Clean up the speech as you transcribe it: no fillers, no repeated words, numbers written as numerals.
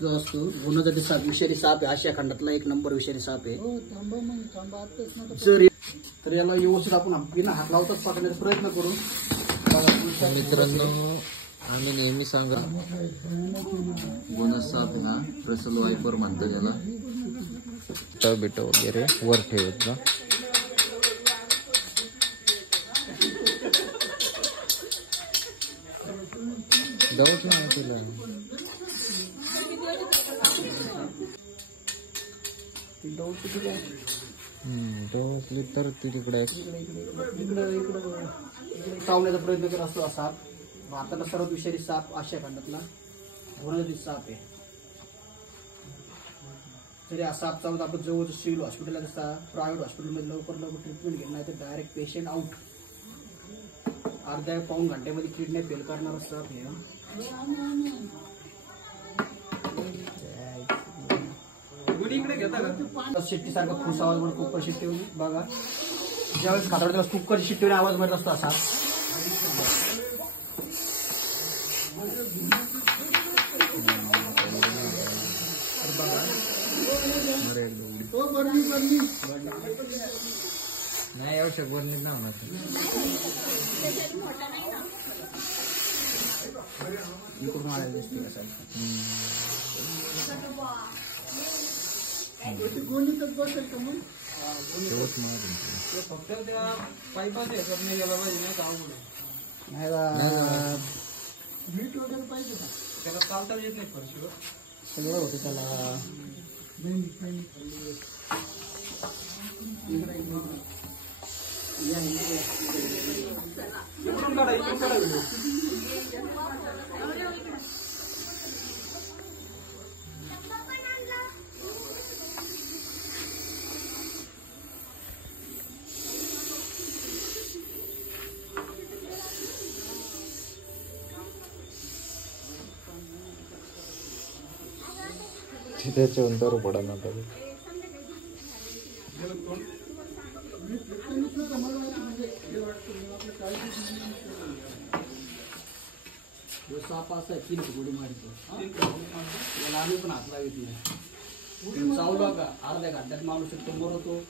जो असतो गुणगती साप, विषारी साप आहे, आशिया खंडातला एक नंबर विषारी साप आहे. तर याला व्यवस्थित आपण बिना हात लावताच पकडण्याचा प्रयत्न करू. मित्रांनो, आम्ही नेहमी सांगा बोनस साप हा रसल वायपर म्हणतात याला. बिट वगैरे वर ठेवत जा. जाऊच नाही तिला. असली तर ती तिकडे चावण्याचा प्रयत्न करत असतो. असा भारतातला सर्वात विषारी साप आशिया खंडातला गुणगती साप आहे. जरी हा साप चावत आपण जवळ सिव्हिल हॉस्पिटल असता, प्रायव्हेट हॉस्पिटलमध्ये लवकर ट्रीटमेंट घेतली नाही तर डायरेक्ट पेशंट आउट. अर्ध्या पाऊण घंट्यामध्ये किडनी फेल करणारा साप हे. शिट्टी सारखा फुस आवाज म्हणून कुकर शिट्टी होती बघा. ज्यावेळेस खातावर त्याला कुकर शिट्टीने आवाज मारत असतो असा. नाही आवश्यक बरणी ना इकडून आलेलं दिसते. फक्त त्या पाईपाच्या ह्याच्यात नाही गेला पाहिजे, नाही काम मीठ वगैरे पाहिजे का त्याला चालता येत नाही फरशीवर सगळं होतं त्याला. त्याच्यावर दारू पडा ना. साप असा 3 गोळी मारतो. याला आम्ही पण हात लावित नाही. चावला का अर्ध्या घंट्यात माणूस मरतो.